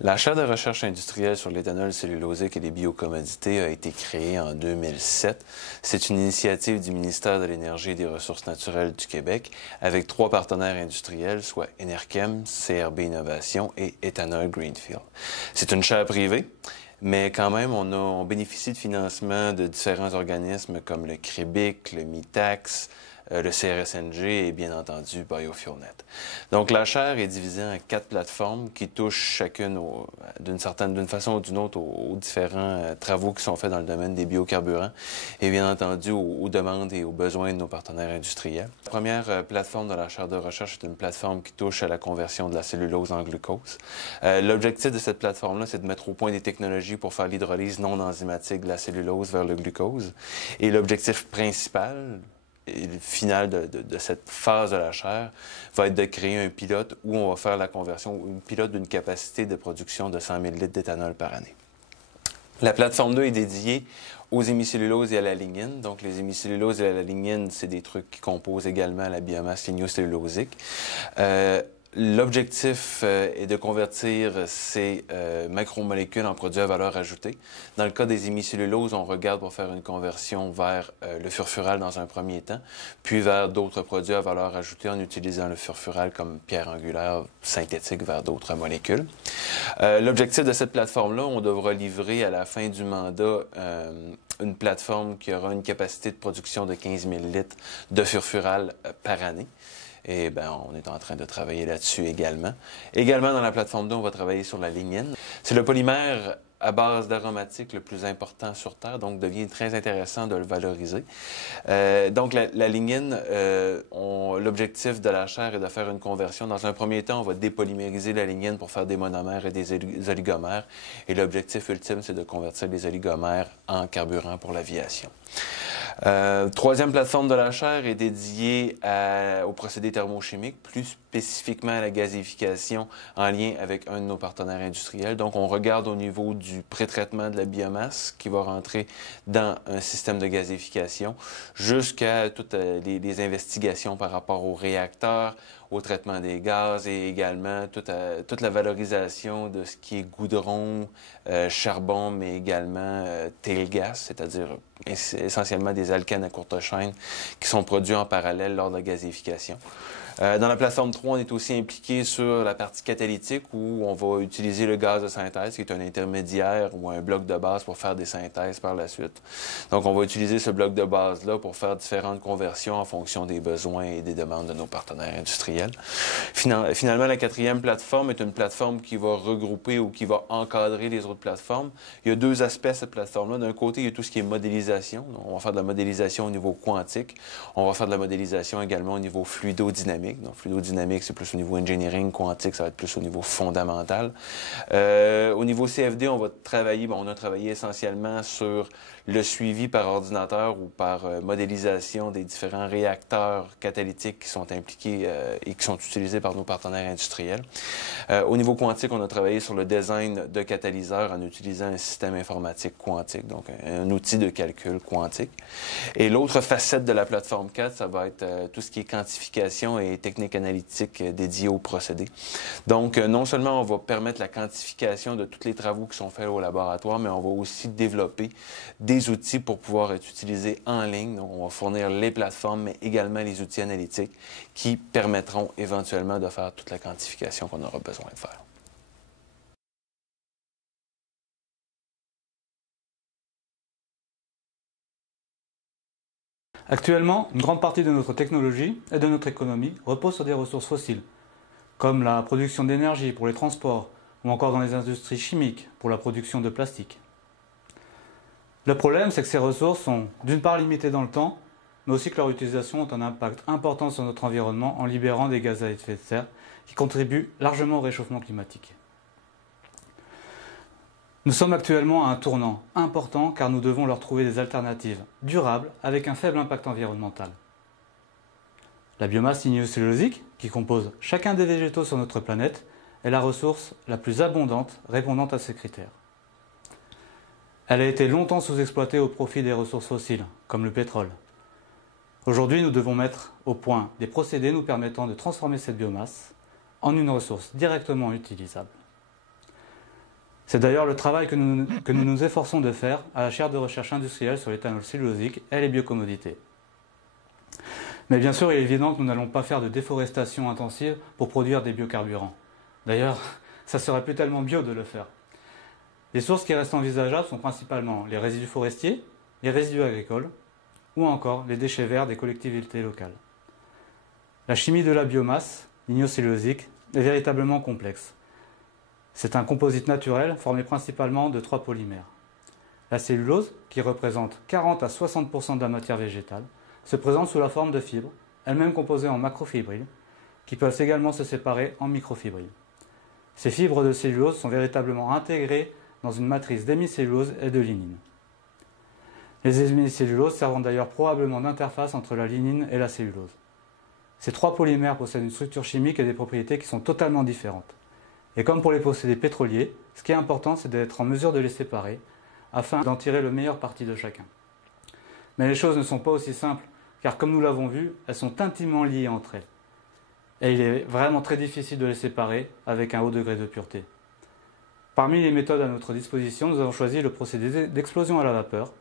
La chaire de recherche industrielle sur l'éthanol cellulosique et les biocommodités a été créée en 2007. C'est une initiative du ministère de l'Énergie et des Ressources naturelles du Québec avec 3 partenaires industriels, soit Enerkem, CRB Innovation et Ethanol Greenfield. C'est une chaire privée, mais quand même, on bénéficie de financement de différents organismes comme le CREBIC, le MITAX, le CRSNG et bien entendu BioFuelNet. Donc la chaire est divisée en 4 plateformes qui touchent chacune d'une façon ou d'une autre aux différents travaux qui sont faits dans le domaine des biocarburants et bien entendu aux demandes et aux besoins de nos partenaires industriels. La première plateforme de la chaire de recherche est une plateforme qui touche à la conversion de la cellulose en glucose. L'objectif de cette plateforme-là, c'est de mettre au point des technologies pour faire l'hydrolyse non enzymatique de la cellulose vers le glucose. Et l'objectif principal et le final de cette phase de la chaire va être de créer un pilote où on va faire la conversion, un pilote d'une capacité de production de 100 000 litres d'éthanol par année. La plateforme 2 est dédiée aux hémicelluloses et à la lignine. Donc, les hémicelluloses et la lignine, c'est des trucs qui composent également la biomasse lignocellulosique. L'objectif est de convertir ces macromolécules en produits à valeur ajoutée. Dans le cas des hémicelluloses, on regarde pour faire une conversion vers le furfural dans un premier temps, puis vers d'autres produits à valeur ajoutée en utilisant le furfural comme pierre angulaire synthétique vers d'autres molécules. L'objectif de cette plateforme-là, on devra livrer à la fin du mandat une plateforme qui aura une capacité de production de 15 000 litres de furfural par année. Et bien, on est en train de travailler là-dessus également. Également, dans la plateforme 2, on va travailler sur la lignine. C'est le polymère à base d'aromatiques le plus important sur Terre, donc devient très intéressant de le valoriser. Donc, la lignine, l'objectif de la chaire est de faire une conversion. Dans un premier temps, on va dépolymériser la lignine pour faire des monomères et des oligomères. Et l'objectif ultime, c'est de convertir les oligomères en carburant pour l'aviation. Troisième plateforme de la chaire est dédiée aux procédés thermochimiques, plus spécifiquement à la gazéification en lien avec un de nos partenaires industriels. Donc, on regarde au niveau du pré-traitement de la biomasse qui va rentrer dans un système de gazéification jusqu'à toutes les investigations par rapport aux réacteurs, au traitement des gaz et également toute la valorisation de ce qui est goudron, charbon, mais également tail gas, c'est-à-dire essentiellement des alcanes à courte chaîne qui sont produits en parallèle lors de la gazéification. Dans la plateforme 3, on est aussi impliqué sur la partie catalytique où on va utiliser le gaz de synthèse qui est un intermédiaire ou un bloc de base pour faire des synthèses par la suite. Donc, on va utiliser ce bloc de base-là pour faire différentes conversions en fonction des besoins et des demandes de nos partenaires industriels. Finalement, la 4e plateforme est une plateforme qui va regrouper ou qui va encadrer les autres plateformes. Il y a 2 aspects à cette plateforme-là. D'un côté, il y a tout ce qui est modélisation. Donc, on va faire de la modélisation au niveau quantique. On va faire de la modélisation également au niveau fluidodynamique. Donc, fluidodynamique, c'est plus au niveau engineering. Quantique, ça va être plus au niveau fondamental. Au niveau CFD, on va travailler, on a travaillé essentiellement sur le suivi par ordinateur ou par modélisation des différents réacteurs catalytiques qui sont impliqués et qui sont utilisés par nos partenaires industriels. Au niveau quantique, on a travaillé sur le design de catalyseurs en utilisant un système informatique quantique, donc un outil de calcul quantique. Et l'autre facette de la plateforme 4, ça va être tout ce qui est quantification et techniques analytiques dédiées aux procédés. Donc, non seulement on va permettre la quantification de tous les travaux qui sont faits au laboratoire, mais on va aussi développer des outils pour pouvoir être utilisés en ligne. Donc, on va fournir les plateformes, mais également les outils analytiques qui permettront éventuellement de faire toute la quantification qu'on aura besoin de faire. Actuellement, une grande partie de notre technologie et de notre économie repose sur des ressources fossiles, comme la production d'énergie pour les transports ou encore dans les industries chimiques pour la production de plastique. Le problème, c'est que ces ressources sont d'une part limitées dans le temps, mais aussi que leur utilisation a un impact important sur notre environnement en libérant des gaz à effet de serre qui contribuent largement au réchauffement climatique. Nous sommes actuellement à un tournant important car nous devons leur trouver des alternatives durables avec un faible impact environnemental. La biomasse lignocellulosique, qui compose chacun des végétaux sur notre planète, est la ressource la plus abondante répondant à ces critères. Elle a été longtemps sous-exploitée au profit des ressources fossiles, comme le pétrole. Aujourd'hui, nous devons mettre au point des procédés nous permettant de transformer cette biomasse en une ressource directement utilisable. C'est d'ailleurs le travail que nous nous efforçons de faire à la chaire de recherche industrielle sur l'éthanol cellulosique et les biocommodités. Mais bien sûr, il est évident que nous n'allons pas faire de déforestation intensive pour produire des biocarburants. D'ailleurs, ça serait plus tellement bio de le faire. Les sources qui restent envisageables sont principalement les résidus forestiers, les résidus agricoles ou encore les déchets verts des collectivités locales. La chimie de la biomasse, lignocellulosique, est véritablement complexe. C'est un composite naturel formé principalement de 3 polymères. La cellulose, qui représente 40 à 60% de la matière végétale, se présente sous la forme de fibres, elles-mêmes composées en macrofibrilles, qui peuvent également se séparer en microfibrilles. Ces fibres de cellulose sont véritablement intégrées dans une matrice d'hémicellulose et de lignine. Les hémicelluloses servent d'ailleurs probablement d'interface entre la lignine et la cellulose. Ces 3 polymères possèdent une structure chimique et des propriétés qui sont totalement différentes. Et comme pour les procédés pétroliers, ce qui est important, c'est d'être en mesure de les séparer afin d'en tirer le meilleur parti de chacun. Mais les choses ne sont pas aussi simples, car comme nous l'avons vu, elles sont intimement liées entre elles. Et il est vraiment très difficile de les séparer avec un haut degré de pureté. Parmi les méthodes à notre disposition, nous avons choisi le procédé d'explosion à la vapeur,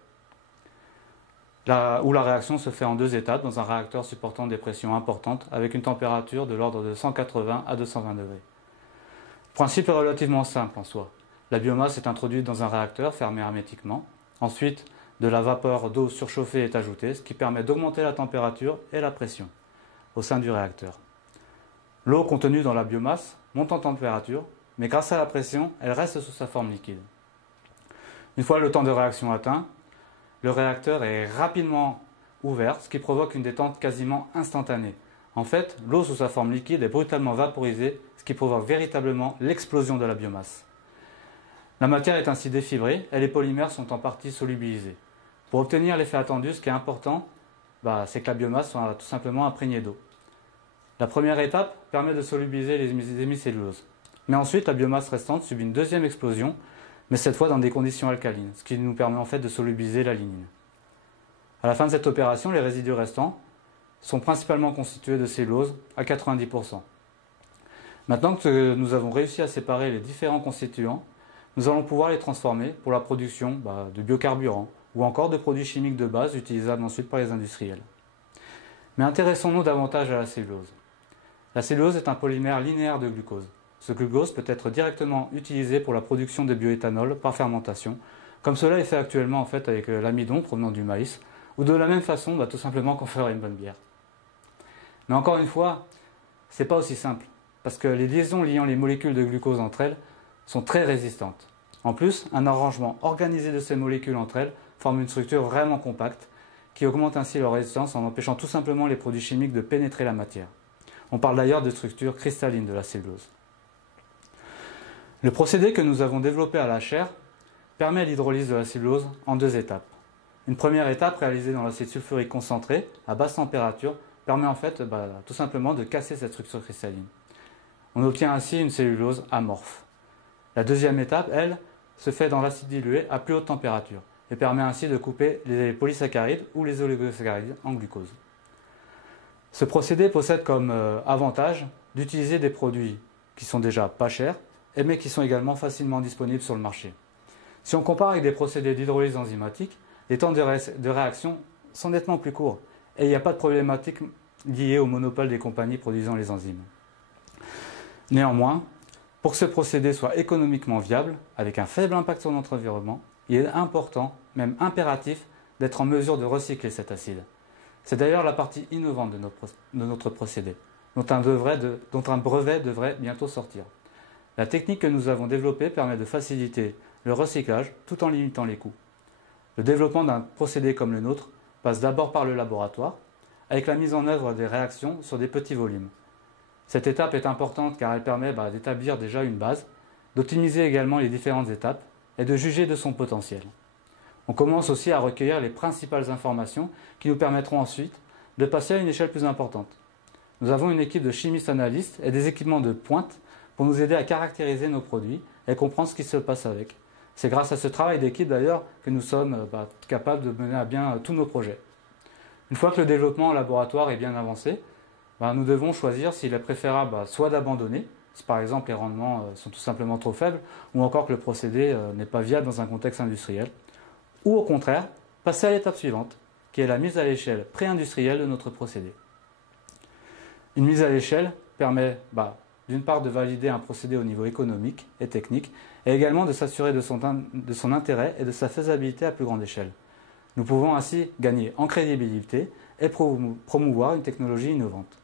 où la réaction se fait en 2 étapes dans un réacteur supportant des pressions importantes avec une température de l'ordre de 180 à 220 degrés. Le principe est relativement simple en soi. La biomasse est introduite dans un réacteur fermé hermétiquement. Ensuite, de la vapeur d'eau surchauffée est ajoutée, ce qui permet d'augmenter la température et la pression au sein du réacteur. L'eau contenue dans la biomasse monte en température, mais grâce à la pression, elle reste sous sa forme liquide. Une fois le temps de réaction atteint, le réacteur est rapidement ouvert, ce qui provoque une détente quasiment instantanée. En fait, l'eau sous sa forme liquide est brutalement vaporisée, ce qui provoque véritablement l'explosion de la biomasse. La matière est ainsi défibrée et les polymères sont en partie solubilisés. Pour obtenir l'effet attendu, ce qui est important, c'est que la biomasse soit tout simplement imprégnée d'eau. La première étape permet de solubiliser les hémicelluloses. Mais ensuite, la biomasse restante subit une deuxième explosion, mais cette fois dans des conditions alcalines, ce qui nous permet en fait de solubiliser la lignine. À la fin de cette opération, les résidus restants sont principalement constitués de cellulose à 90%. Maintenant que nous avons réussi à séparer les différents constituants, nous allons pouvoir les transformer pour la production de biocarburants ou encore de produits chimiques de base utilisables ensuite par les industriels. Mais intéressons-nous davantage à la cellulose. La cellulose est un polymère linéaire de glucose. Ce glucose peut être directement utilisé pour la production de bioéthanol par fermentation, comme cela est fait actuellement en fait avec l'amidon provenant du maïs, ou de la même façon tout simplement qu'on ferait une bonne bière. Mais encore une fois, ce n'est pas aussi simple, parce que les liaisons liant les molécules de glucose entre elles sont très résistantes. En plus, un arrangement organisé de ces molécules entre elles forme une structure vraiment compacte, qui augmente ainsi leur résistance en empêchant tout simplement les produits chimiques de pénétrer la matière. On parle d'ailleurs de structure cristalline de la cellulose. Le procédé que nous avons développé à la chaire permet l'hydrolyse de la cellulose en 2 étapes. Une première étape réalisée dans l'acide sulfurique concentré à basse température permet en fait tout simplement de casser cette structure cristalline. On obtient ainsi une cellulose amorphe. La deuxième étape, elle, se fait dans l'acide dilué à plus haute température et permet ainsi de couper les polysaccharides ou les oligosaccharides en glucose. Ce procédé possède comme avantage d'utiliser des produits qui sont déjà pas chers, mais qui sont également facilement disponibles sur le marché. Si on compare avec des procédés d'hydrolyse enzymatique, les temps de réaction sont nettement plus courts et il n'y a pas de problématique liée au monopole des compagnies produisant les enzymes. Néanmoins, pour que ce procédé soit économiquement viable, avec un faible impact sur notre environnement, il est important, même impératif, d'être en mesure de recycler cet acide. C'est d'ailleurs la partie innovante de notre procédé, dont un brevet devrait bientôt sortir. La technique que nous avons développée permet de faciliter le recyclage tout en limitant les coûts. Le développement d'un procédé comme le nôtre passe d'abord par le laboratoire, avec la mise en œuvre des réactions sur des petits volumes. Cette étape est importante car elle permet d'établir déjà une base, d'optimiser également les différentes étapes et de juger de son potentiel. On commence aussi à recueillir les principales informations qui nous permettront ensuite de passer à une échelle plus importante. Nous avons une équipe de chimistes analystes et des équipements de pointe pour nous aider à caractériser nos produits et comprendre ce qui se passe avec. C'est grâce à ce travail d'équipe d'ailleurs que nous sommes capables de mener à bien tous nos projets. Une fois que le développement en laboratoire est bien avancé, nous devons choisir s'il est préférable soit d'abandonner si par exemple les rendements sont tout simplement trop faibles, ou encore que le procédé n'est pas viable dans un contexte industriel. Ou au contraire, passer à l'étape suivante, qui est la mise à l'échelle pré-industrielle de notre procédé. Une mise à l'échelle permet d'une part de valider un procédé au niveau économique et technique, et également de s'assurer de son intérêt et de sa faisabilité à plus grande échelle. Nous pouvons ainsi gagner en crédibilité et promouvoir une technologie innovante.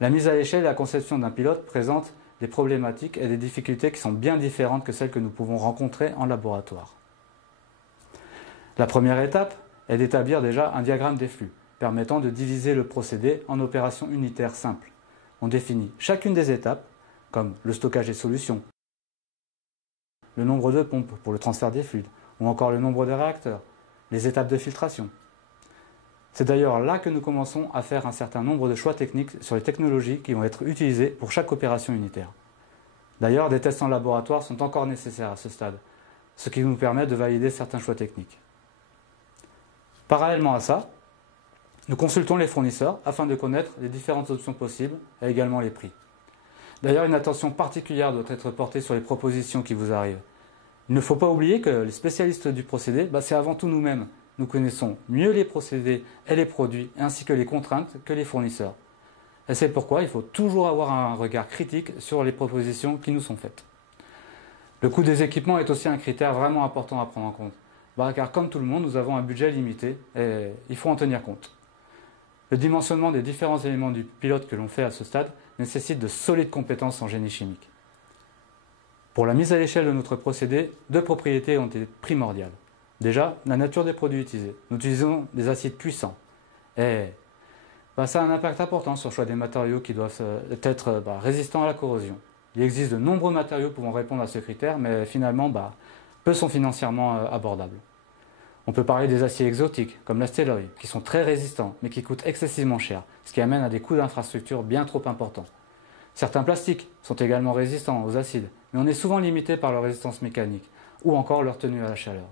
La mise à l'échelle et la conception d'un pilote présentent des problématiques et des difficultés qui sont bien différentes que celles que nous pouvons rencontrer en laboratoire. La première étape est d'établir déjà un diagramme des flux, permettant de diviser le procédé en opérations unitaires simples. On définit chacune des étapes, comme le stockage des solutions, le nombre de pompes pour le transfert des fluides, ou encore le nombre de réacteurs, les étapes de filtration. C'est d'ailleurs là que nous commençons à faire un certain nombre de choix techniques sur les technologies qui vont être utilisées pour chaque opération unitaire. D'ailleurs, des tests en laboratoire sont encore nécessaires à ce stade, ce qui nous permet de valider certains choix techniques. Parallèlement à ça, nous consultons les fournisseurs afin de connaître les différentes options possibles et également les prix. D'ailleurs, une attention particulière doit être portée sur les propositions qui vous arrivent. Il ne faut pas oublier que les spécialistes du procédé, c'est avant tout nous-mêmes. Nous connaissons mieux les procédés et les produits, ainsi que les contraintes, que les fournisseurs. Et c'est pourquoi il faut toujours avoir un regard critique sur les propositions qui nous sont faites. Le coût des équipements est aussi un critère vraiment important à prendre en compte. Car comme tout le monde, nous avons un budget limité et il faut en tenir compte. Le dimensionnement des différents éléments du pilote que l'on fait à ce stade nécessite de solides compétences en génie chimique. Pour la mise à l'échelle de notre procédé, deux propriétés ont été primordiales. Déjà, la nature des produits utilisés. Nous utilisons des acides puissants. Et ça a un impact important sur le choix des matériaux qui doivent être résistants à la corrosion. Il existe de nombreux matériaux pouvant répondre à ce critère, mais finalement, peu sont financièrement abordables. On peut parler des aciers exotiques, comme l'astéloïde, qui sont très résistants, mais qui coûtent excessivement cher, ce qui amène à des coûts d'infrastructure bien trop importants. Certains plastiques sont également résistants aux acides, mais on est souvent limité par leur résistance mécanique, ou encore leur tenue à la chaleur.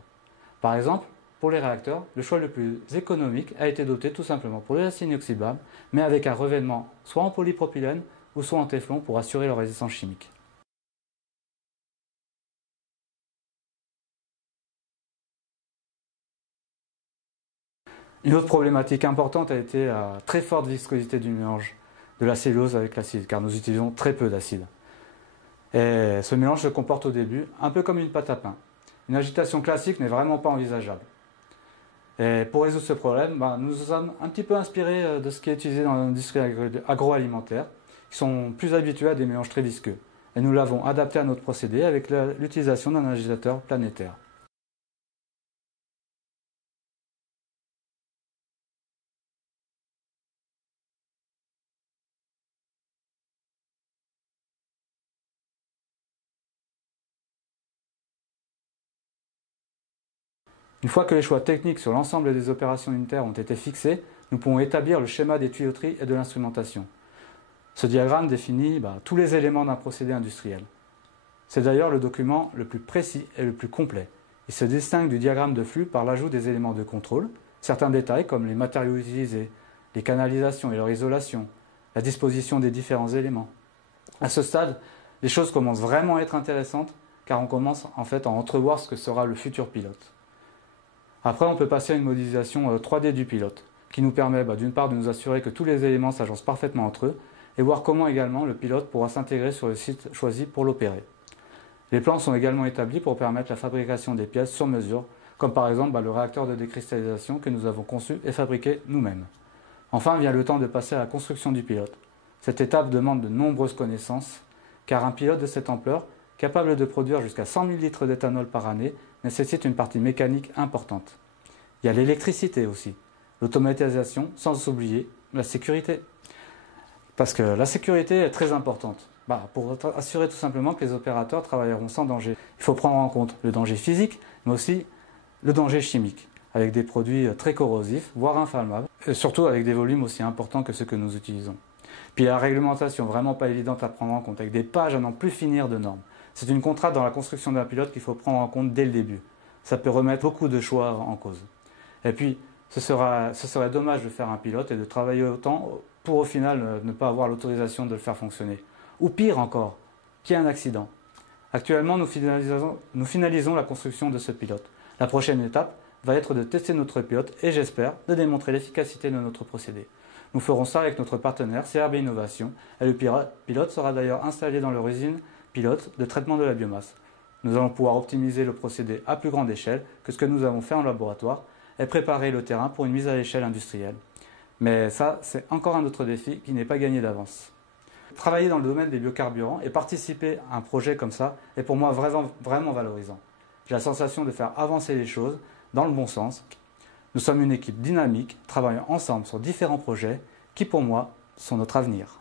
Par exemple, pour les réacteurs, le choix le plus économique a été d'opter tout simplement pour de l'acier inoxydable, mais avec un revêtement soit en polypropylène ou soit en téflon pour assurer leur résistance chimique. Une autre problématique importante a été la très forte viscosité du mélange de la cellulose avec l'acide, car nous utilisons très peu d'acide. Et ce mélange se comporte au début un peu comme une pâte à pain. Une agitation classique n'est vraiment pas envisageable. Et pour résoudre ce problème, nous nous sommes un petit peu inspirés de ce qui est utilisé dans l'industrie agroalimentaire, qui sont plus habitués à des mélanges très visqueux. Et nous l'avons adapté à notre procédé avec l'utilisation d'un agitateur planétaire. Une fois que les choix techniques sur l'ensemble des opérations unitaires ont été fixés, nous pouvons établir le schéma des tuyauteries et de l'instrumentation. Ce diagramme définit tous les éléments d'un procédé industriel. C'est d'ailleurs le document le plus précis et le plus complet. Il se distingue du diagramme de flux par l'ajout des éléments de contrôle, certains détails comme les matériaux utilisés, les canalisations et leur isolation, la disposition des différents éléments. À ce stade, les choses commencent vraiment à être intéressantes car on commence en fait à entrevoir ce que sera le futur pilote. Après, on peut passer à une modélisation 3D du pilote, qui nous permet d'une part de nous assurer que tous les éléments s'agencent parfaitement entre eux, et voir comment également le pilote pourra s'intégrer sur le site choisi pour l'opérer. Les plans sont également établis pour permettre la fabrication des pièces sur mesure, comme par exemple le réacteur de décristallisation que nous avons conçu et fabriqué nous-mêmes. Enfin vient le temps de passer à la construction du pilote. Cette étape demande de nombreuses connaissances, car un pilote de cette ampleur, capable de produire jusqu'à 100 000 litres d'éthanol par année, nécessite une partie mécanique importante. Il y a l'électricité aussi, l'automatisation, sans oublier la sécurité. Parce que la sécurité est très importante. Pour assurer tout simplement que les opérateurs travailleront sans danger. Il faut prendre en compte le danger physique, mais aussi le danger chimique, avec des produits très corrosifs, voire inflammables, et surtout avec des volumes aussi importants que ceux que nous utilisons. Puis la réglementation, vraiment pas évidente à prendre en compte, avec des pages à n'en plus finir de normes. C'est une contrainte dans la construction d'un pilote qu'il faut prendre en compte dès le début. Ça peut remettre beaucoup de choix en cause. Et puis, ce serait dommage de faire un pilote et de travailler autant pour au final ne pas avoir l'autorisation de le faire fonctionner. ou pire encore, qu'il y ait un accident. Actuellement, nous finalisons la construction de ce pilote. La prochaine étape va être de tester notre pilote et j'espère de démontrer l'efficacité de notre procédé. Nous ferons ça avec notre partenaire CRB Innovation et le pilote sera d'ailleurs installé dans leur usine pilote de traitement de la biomasse. Nous allons pouvoir optimiser le procédé à plus grande échelle que ce que nous avons fait en laboratoire et préparer le terrain pour une mise à l'échelle industrielle. Mais ça, c'est encore un autre défi qui n'est pas gagné d'avance. Travailler dans le domaine des biocarburants et participer à un projet comme ça est pour moi vraiment valorisant. J'ai la sensation de faire avancer les choses dans le bon sens. Nous sommes une équipe dynamique, travaillant ensemble sur différents projets qui pour moi sont notre avenir.